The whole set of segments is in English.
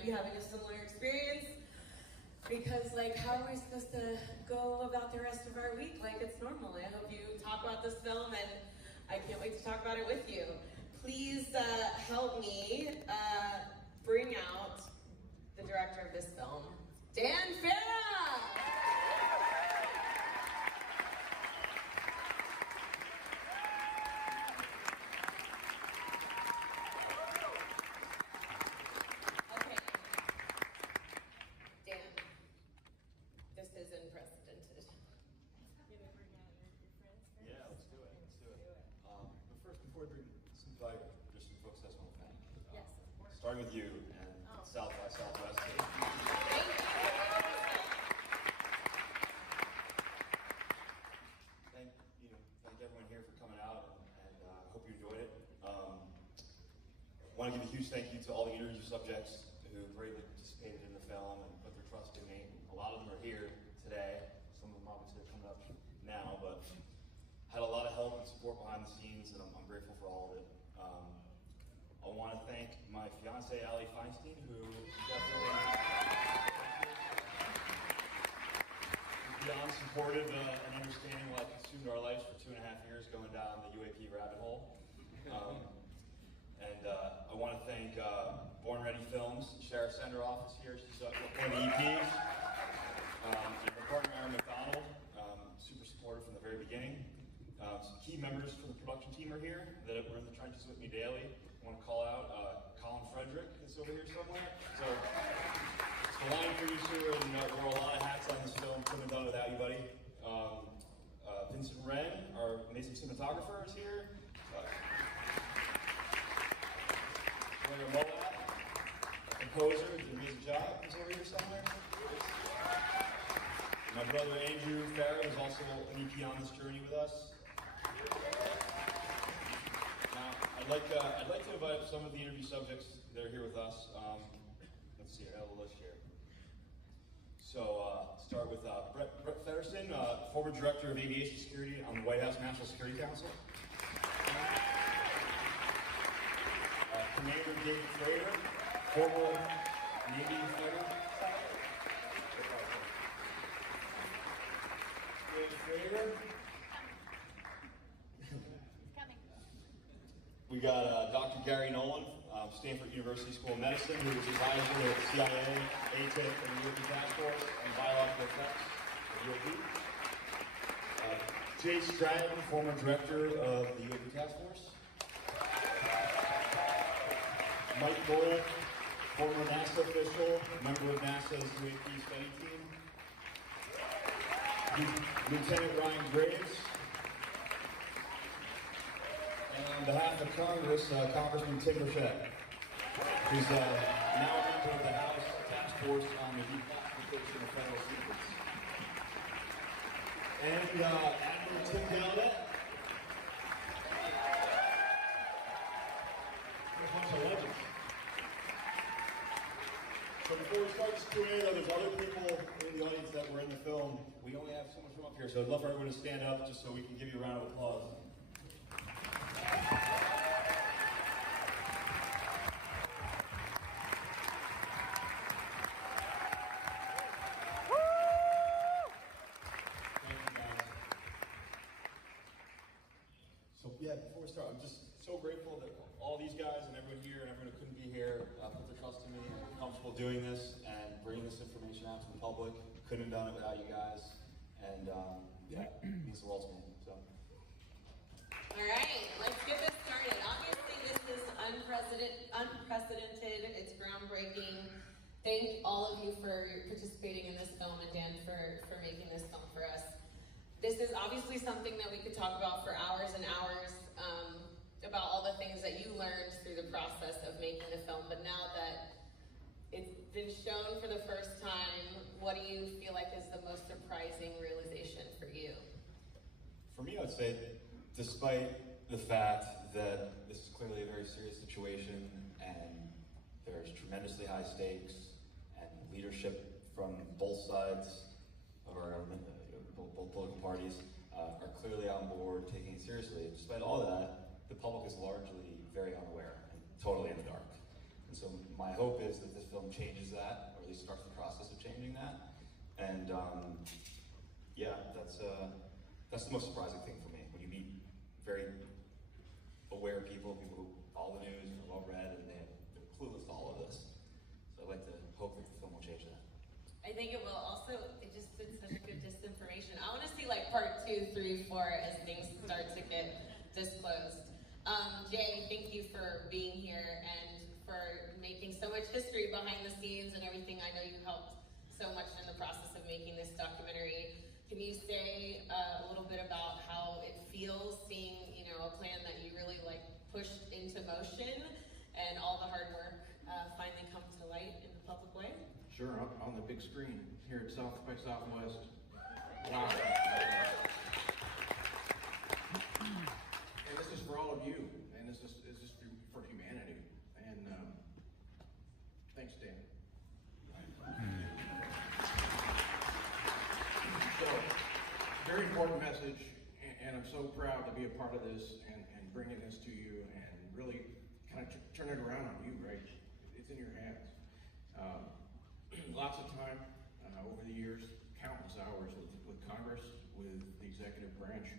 might be having a similar experience. Because like, how are we supposed to go about the rest of our week like it's normal? I hope you talk about this film, and I can't wait to talk about it with you. Please help me bring out the director of this film, Dan Farah! This is unprecedented. Yeah, let's do it. But first, before we bring some fire, just some folks I just want to thank. Yes, of course. Starting with you and South by Southwest. Thank everyone here for coming out, and I hope you enjoyed it. I want to give a huge thank you to all the interview subjects who bravely participated in the film and put their trust in me. A lot of them are here today. Some of them obviously are coming up now, but had a lot of help and support behind the scenes, and I'm grateful for all of it. I want to thank my fiance, Allie Feinstein, who definitely beyond supportive and understanding what consumed our lives for 2.5 years going down the UAP rabbit hole. And I want to thank Born Ready Films. Sheriff Senderoff is here. She's one of the EPs. And her partner, Aaron McDonald, super supportive from the very beginning. Some key members from the production team are here that were in the trenches with me daily. I want to call out Colin Frederick is over here somewhere. So, the line producer, and wore a lot of hats on this film. Couldn't have done it without you, buddy. Vincent Wren, our amazing cinematographer, is here. Moab, a composer, did an amazing job. He's over here somewhere. My brother Andrew Farah is also an EP on this journey with us. Now, I'd like to invite some of the interview subjects that are here with us. Let's see, I have a list here. So, start with Brett Federson, former Director of Aviation Security on the White House National Security Council. Commander David Frater, former Navy fighter. David Frater. We got Dr. Gary Nolan, Stanford University School of Medicine, who was advisor to the CIA, ATIP, and the UAP Task Force on biological effects of UAP. Jay Stratton, former director of the UAP Task Force. Mike Boyle, former NASA official, member of NASA's UAP study team. Lieutenant Ryan Graves. And on behalf of Congress, Congressman Tim Burchett, who's now a member of the House Task Force on the declassification of federal secrets. And Admiral Tim Gallaudet. A bunch of legends. So before we start this Q&A, there's other people in the audience that were in the film. We only have so much room up here, so I'd love for everyone to stand up just so we can give you a round of applause. So yeah, before we start, I'm just so grateful that all these guys and everyone here and everyone who couldn't be here put their trust in me and are comfortable doing this and bringing this information out to the public. Couldn't have done it without you guys, and yeah, it means the world to me. So. All right, let's get this started. Obviously, this is unprecedented. It's groundbreaking. Thank all of you for participating in this film, and Dan for making this film for us. This is obviously something that we could talk about for hours and hours, about all the things that you learned through the process of making the film. But now that it's been shown for the first time, what do you feel like is the most surprising realization for you? For me, I would say, despite the fact that this is clearly a very serious situation and there's tremendously high stakes and leadership from both sides of our government, both political parties, are clearly on board, taking it seriously. Despite all that, the public is largely very unaware and totally in the dark. And so my hope is that this film changes that, or at least starts the process of changing that. And yeah, that's the most surprising thing for me, when you meet very aware people who follow the news, are well read, and they're clueless to all of this. So I'd like to hope that the film will change that. I think it will also, it just did such good disinformation. I want to see like part 2, 3, 4 as things start to get disclosed. Jay, thank you for being here and for making so much history behind the scenes and everything. I know you helped so much in the process of making this documentary. Can you say a little bit about how it feels seeing, a plan that you really like pushed into motion and all the hard work finally come to light in the public way? Sure, on the big screen here at South by Southwest. Wow. And this is for all of you, and this is for humanity. And thanks, Dan. So, very important message, and I'm so proud to be a part of this and bringing this to you and really kind of turn it around on you, right? It's in your hands. Lots of time over the years, countless hours with Congress, with the executive branch,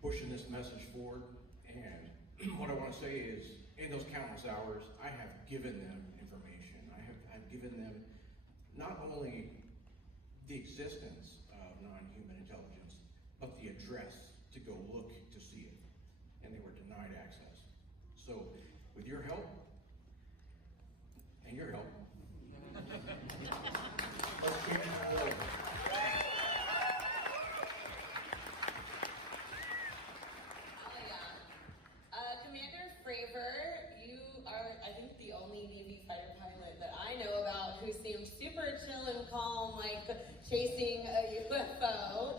pushing this message forward. And what I want to say is, in those countless hours, I have given them information. I've given them not only the existence of non-human intelligence, but the address to go look to see it. And they were denied access. So, with your help, and your help, let's change the world. Oh yeah. Commander Fravor, you are, I think, the only Navy fighter pilot that I know about who seems super chill and calm, like chasing a UFO.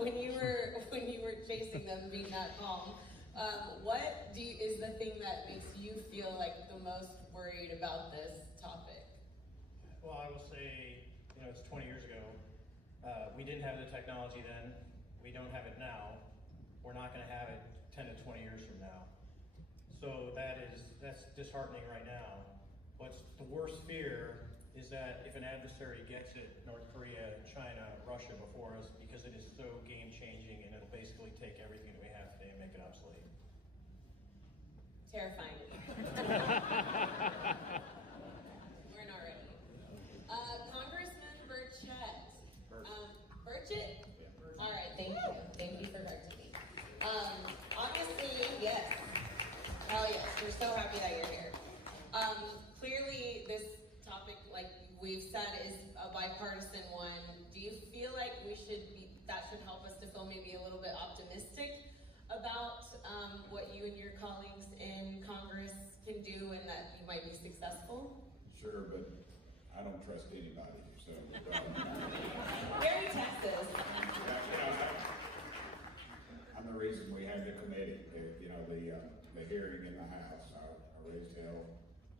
When you were chasing them, being that calm, what is the thing that makes you feel like the most worried about this topic? Well, I will say, it's 20 years ago. We didn't have the technology then. We don't have it now. We're not going to have it 10 to 20 years from now. So that's disheartening right now. What's the worst fear is that if an adversary gets it, North Korea, China, Russia before us, because it is so game-changing and it'll basically take everything that we have today and make it obsolete. Terrifying. We're not ready. Congressman Burchett. Burchett? All right, thank you. Thank you for correcting me. Obviously, yes. Hell yes, we're so happy that you're here. Clearly, this topic, like we've said, is a bipartisan one. Do you feel like that should help us to feel maybe a little bit optimistic about what you and your colleagues in Congress can do and that you might be successful? Sure, but I don't trust anybody, so. Very Texas. I'm the reason we had the committee, the hearing in the House. I raised hell,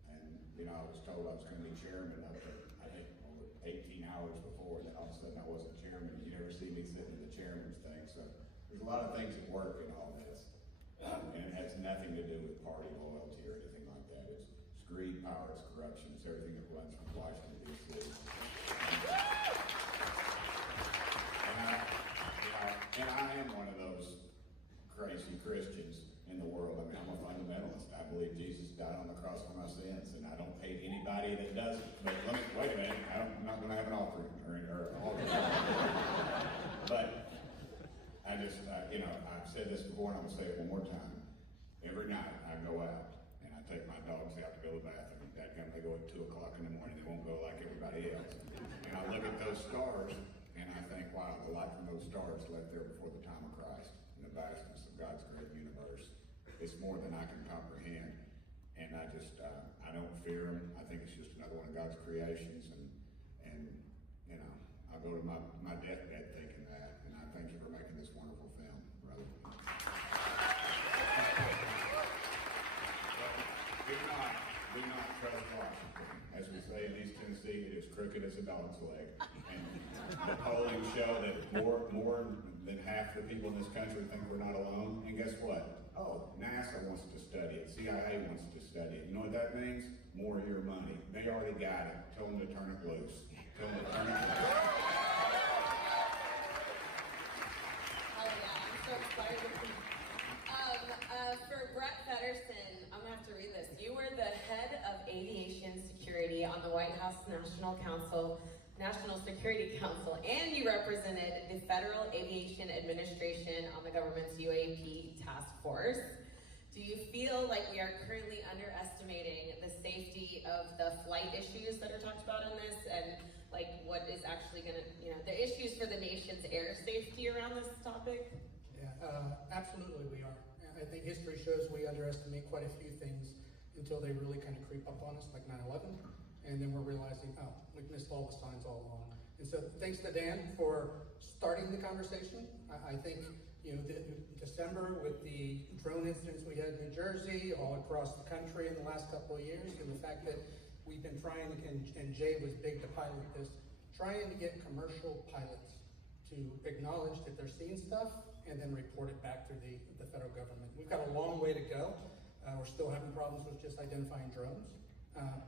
and I was told I was going to be chairman up to, I think, 18 hours before, and then all of a sudden I wasn't chairman. You never see me sitting in the chairman's thing, so there's a lot of things that work in all this, and it has nothing to do with party loyalty or anything like that. It's greed, power, it's corruption, it's everything that runs from Washington, D.C. And I am one of those crazy Christians in the world. I mean, I'm a fundamentalist. I believe Jesus died on the cross for my sins, and I don't hate anybody that doesn't. But wait a minute, I'm not going to have an offering or altar. But I just, I've said this before, and I'm going to say it one more time. Every night I go out and I take my dogs out to go to the bathroom. They go at 2 o'clock in the morning. They won't go like everybody else. And I look at those stars and I think, wow, the light from those stars left there before the time of Christ and the vastness of God's great universe. It's more than I can comprehend. And I just, I don't fear them. I think it's just another one of God's creations. And I go to my deathbed thinking that. And I thank you for making this wonderful film, brother. Do not trust Washington. As we say in East Tennessee, it is crooked as a dog's leg. And the polling show that more than half the people in this country think we're not alone. And guess what? Oh, NASA wants to study it. CIA wants to study it. You know what that means? more of your money. They already got it. Tell them to turn it loose. Tell them to turn it loose. Oh yeah, I'm so excited. For Brett Feddersen, I'm gonna have to read this. You were the head of aviation security on the White House National Security Council, and you represented the Federal Aviation Administration on the government's UAP Task Force. Do you feel like we are currently underestimating the safety of the flight issues that are talked about in this, and like what is actually gonna, the issues for the nation's air safety around this topic? Yeah, absolutely we are. I think history shows we underestimate quite a few things until they really kind of creep up on us, like 9/11, and then we're realizing, oh, we've missed all the signs all along. And so thanks to Dan for starting the conversation. I think, December with the drone incidents we had in New Jersey, all across the country in the last couple of years, and the fact that we've been trying, and Jay was big to pilot this, trying to get commercial pilots to acknowledge that they're seeing stuff and then report it back to the federal government. We've got a long way to go. We're still having problems with just identifying drones,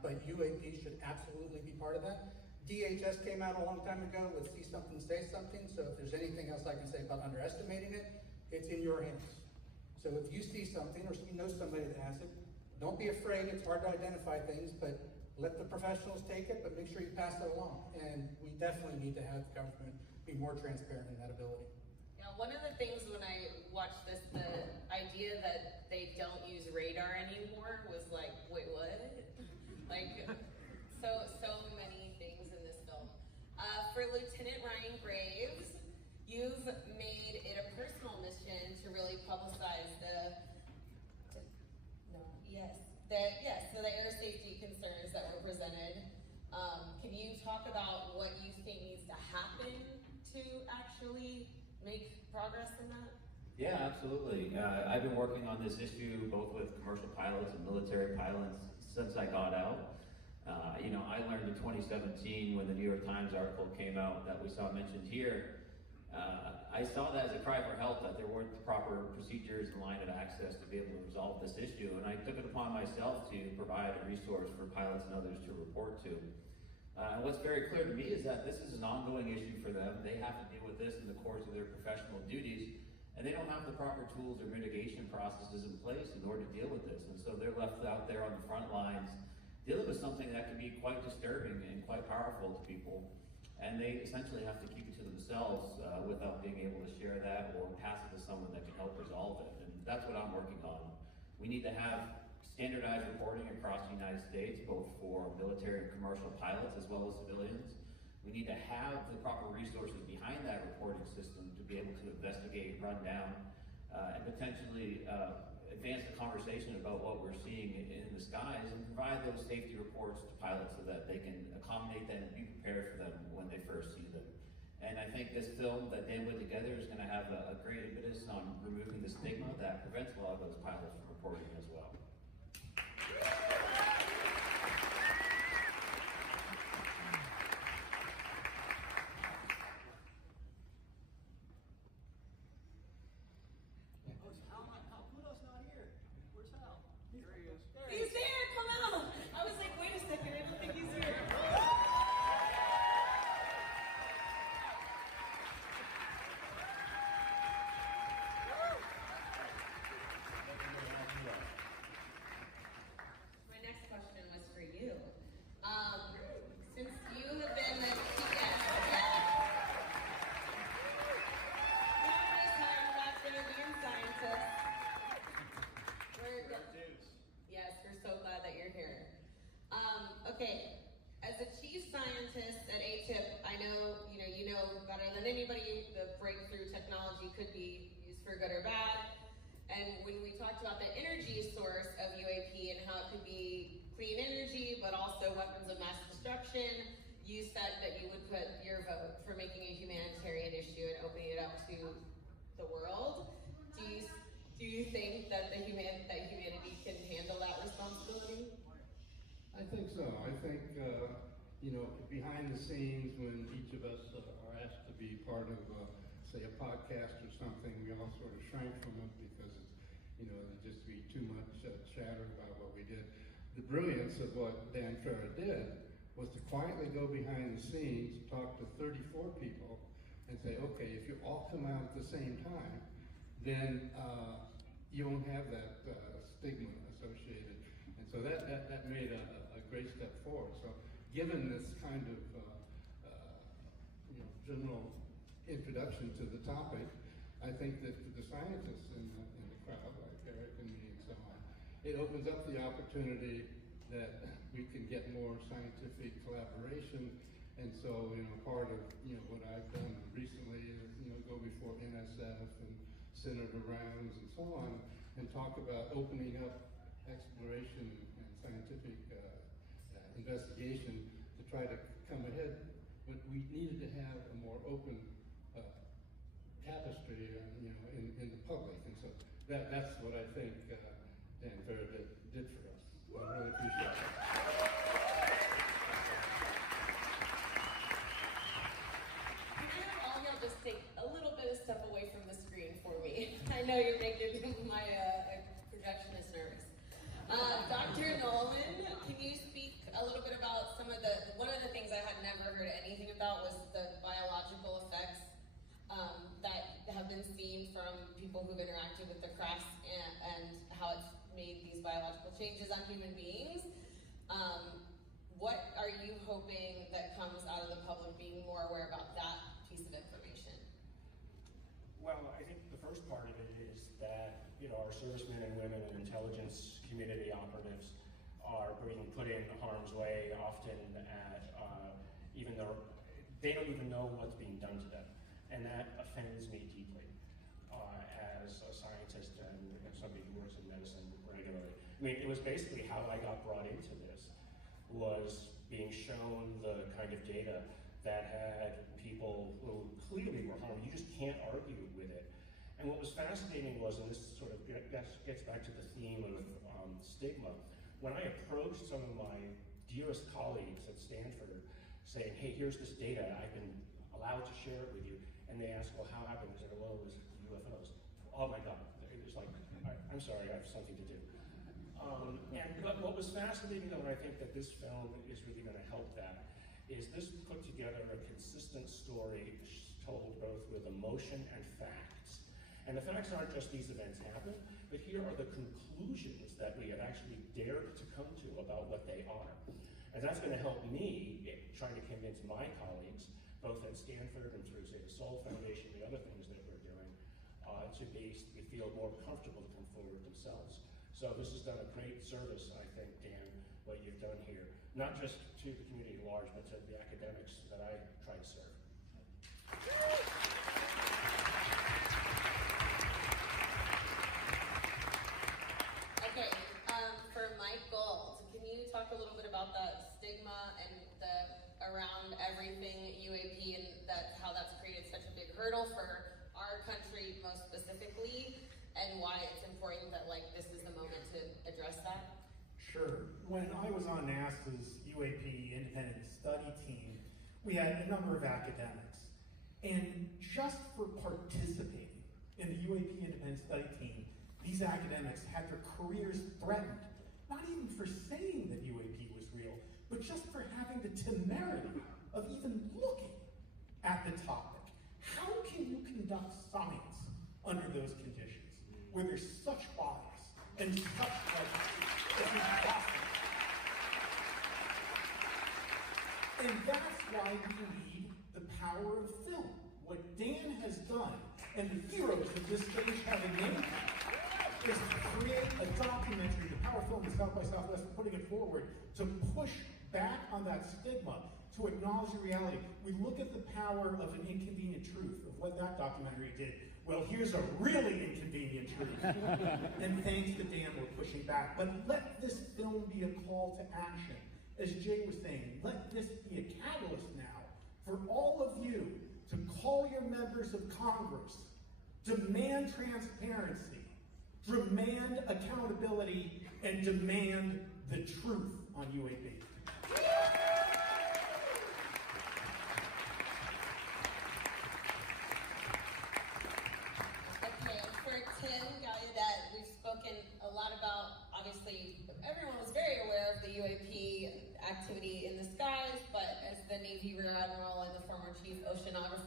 but UAP should absolutely be part of that. DHS came out a long time ago with see something, say something, so if there's anything else I can say about underestimating it, it's in your hands. So if you see something or you know somebody that has it, don't be afraid. It's hard to identify things, but let the professionals take it, but make sure you pass it along. And we definitely need to have the government be more transparent in that ability. Yeah, one of the things when I watched this, the idea that they don't use radar anymore was like, wait, what? Like, so many things in this film. For Lieutenant Ryan Graves, you've made it a personal mission to really publicize the air safety concerns that were presented. Can you talk about what you think needs to happen to actually make progress in that? Yeah, absolutely. I've been working on this issue both with commercial pilots and military pilots since I got out. I learned in 2017 when the New York Times article came out that we saw mentioned here. I saw that as a cry for help, that there weren't the proper procedures and line of access to be able to resolve this issue, and I took it upon myself to provide a resource for pilots and others to report to. And what's very clear to me is that this is an ongoing issue for them. They have to deal with this in the course of their professional duties, and they don't have the proper tools or mitigation processes in place in order to deal with this. And so they're left out there on the front lines dealing with something that can be quite disturbing and quite powerful to people. And they essentially have to keep it to themselves without being able to share that or pass it to someone that can help resolve it. And that's what I'm working on. We need to have standardized reporting across the United States, both for military and commercial pilots as well as civilians. We need to have the proper resources behind that reporting system to be able to investigate, run down, and potentially advance the conversation about what we're seeing in the skies and provide those safety reports to pilots so that they can accommodate them and be prepared for them when they first see them. And I think this film that Dan put together is going to have a great impetus on removing the stigma that prevents a lot of those pilots from reporting as well. He's there, come out! I was like, wait a second, I don't think he's here. My next question was for you. Since you have been the key guest, scientist. Yes, we're so glad that you're here. Okay, as a chief scientist at ATIP, I know you know better than anybody the breakthrough technology could be used for good or bad. And when we talked about the energy source of UAP and how it could be clean energy, but also weapons of mass destruction, you said that you would put your vote for making a humanitarian issue and opening it up to the world. Do you think that humanity can handle that responsibility? I think so. I think, behind the scenes, when each of us are asked to be part of, say, a podcast or something, we all sort of shrank from it because it's, there'd just be too much chatter about what we did. the brilliance of what Dan Farah did was to quietly go behind the scenes, talk to 34 people, and say, okay, if you all come out at the same time, then you won't have that stigma associated. And so that made a great step forward. So given this kind of general introduction to the topic, I think that for the scientists in the crowd, like Eric and me and so on, it opens up the opportunity that we can get more scientific collaboration. And so, part of, what I've done recently is, go before NSF and Senator Rounds and so on, and talk about opening up exploration and scientific investigation to try to come ahead. But we needed to have a more open tapestry, in the public. And so that's what I think Dan Farah did for us. I really appreciate it. Can I have all y'all just take a little bit of step away from the screen for me? I know you're making my projectionist nervous. Dr. Nolan, can you speak a little bit about one of the things I had never heard anything about was the biological effects that have been seen from people who've interacted with the crafts and how it's made these biological changes on human beings. What are you hoping that comes out of the public being more aware about that piece of information? Well, I think the first part of it is that, our servicemen and women and intelligence community operatives are being put in harm's way often at, even though they don't even know what's being done to them. And that offends me deeply as a scientist and somebody who works in medicine regularly. I mean, it was basically how I got brought into this, was being shown the kind of data that had people who clearly were harmed. You just can't argue with it. And what was fascinating was, and this sort of gets back to the theme of stigma, when I approached some of my dearest colleagues at Stanford saying, hey, here's this data, I've been allowed to share it with you, and they asked, well, how happened? I said, well, it was UFOs. Oh my God, it was like, I'm sorry, I have something to do. But what was fascinating, though, and I think that this film is really going to help that, is this put together a consistent story told both with emotion and facts. And the facts aren't just these events happen, but here are the conclusions that we have actually dared to come to about what they are. And that's going to help me trying to convince my colleagues, both at Stanford and through, say, the Soul Foundation, the other things that we're doing, to feel more comfortable to come forward themselves. So this has done a great service, I think, Dan, what you've done here, not just to the community at large, but to the academics that I try to serve. Okay, for Michael, can you talk a little bit about the stigma and around everything UAP and how that's created such a big hurdle for our country most specifically, and why it's important that this is the moment to address that? Sure. When I was on NASA's UAP Independent Study Team, we had a number of academics. And just for participating in the UAP Independent Study Team, these academics had their careers threatened, not even for saying that UAP was real, but just for having the temerity of even looking at the topic. How can you conduct science under those conditions, where there's such bias and such prejudice? It's impossible. And that's why we need the power of film. What Dan has done, and the heroes of this stage have enabled, is to create a documentary, the power of film, the South by Southwest, putting it forward, to push back on that stigma, to acknowledge the reality. We look at the power of an inconvenient truth, of what that documentary did. Well, here's a really inconvenient truth. And thanks to Dan, we're pushing back. But let this film be a call to action. As Jay was saying, let this be a catalyst now for all of you to call your members of Congress, demand transparency, demand accountability, and demand the truth on UAP. Okay, for Tim Gallaudet, we've spoken a lot about, obviously, everyone was very aware of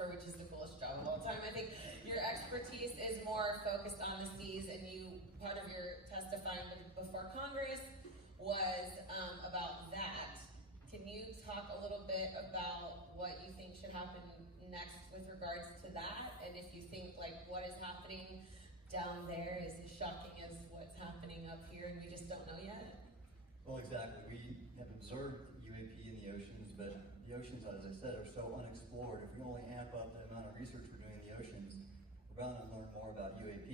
photographer, which is the coolest job of all time. I think your expertise is more focused on the seas, and part of your testifying before Congress was about that. Can you talk a little bit about what you think should happen next with regards to that, and if you think like what is happening down there is as shocking as what's happening up here and we just don't know yet? Well, exactly. We have observed UAP in the oceans, but the oceans, as I said, are so unexplored. If we only amp up the amount of research we're doing in the oceans, we're bound to learn more about UAP.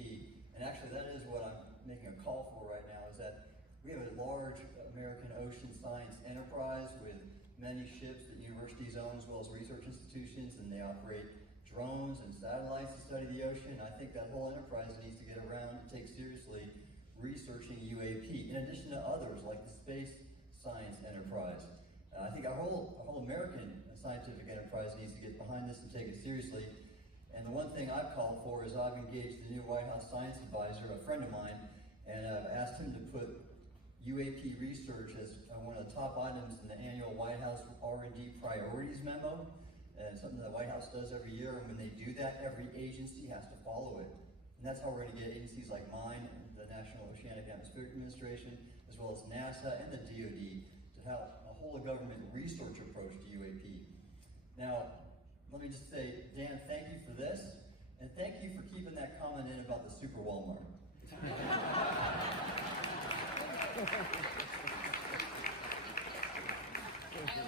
And actually, that is what I'm making a call for right now, is that we have a large American ocean science enterprise with many ships that universities own, as well as research institutions, and they operate drones and satellites to study the ocean. I think that whole enterprise needs to get around and take seriously researching UAP, in addition to others like the space science enterprise. I think our whole American scientific enterprise needs to get behind this and take it seriously. And the one thing I've called for is I've engaged the new White House science advisor, a friend of mine, and I've asked him to put UAP research as one of the top items in the annual White House R&D priorities memo. And it's something that the White House does every year, and when they do that, every agency has to follow it. And that's how we're going to get agencies like mine, the National Oceanic and Atmospheric Administration, as well as NASA and the DoD, to have a whole of government research approach to UAP. Now, let me just say, Dan, thank you for this, and thank you for keeping that comment in about the Super Walmart. I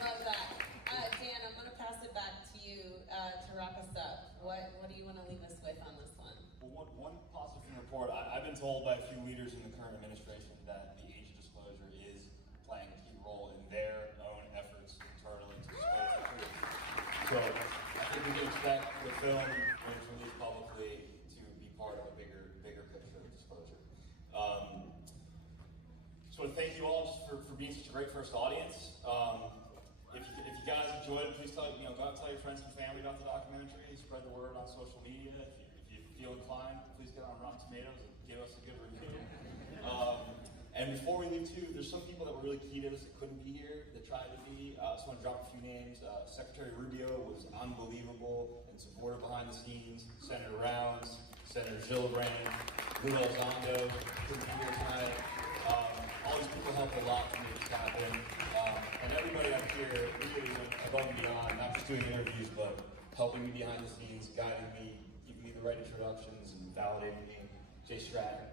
love that. Dan, I'm going to pass it back to you to wrap us up. What do you want to leave us with on this one? Well, one positive from the report, I've been told by a few leaders in the current administration that the age of disclosure is playing a key role in their own efforts internally to disclose the truth. So I think we can expect the film, when it's released publicly, to be part of a bigger picture of disclosure. So thank you all just for being such a great first audience. If you guys enjoyed it, please go out and tell your friends and family about the documentary. Spread the word on social media. If you feel inclined, please get on Rotten Tomatoes and give us a good review. And before we leave too, there's some people that were really key to this that couldn't be here, that tried to be. I just want to drop a few names. Secretary Rubio was unbelievable and supportive behind the scenes. Senator Rounds, Senator Gillibrand, Lou Elizondo, couldn't be here tonight. All these people helped a lot to make this happen. And everybody up here really went above and beyond, not just doing interviews, but helping me behind the scenes, guiding me, giving me the right introductions, and validating me. Jay Stratton,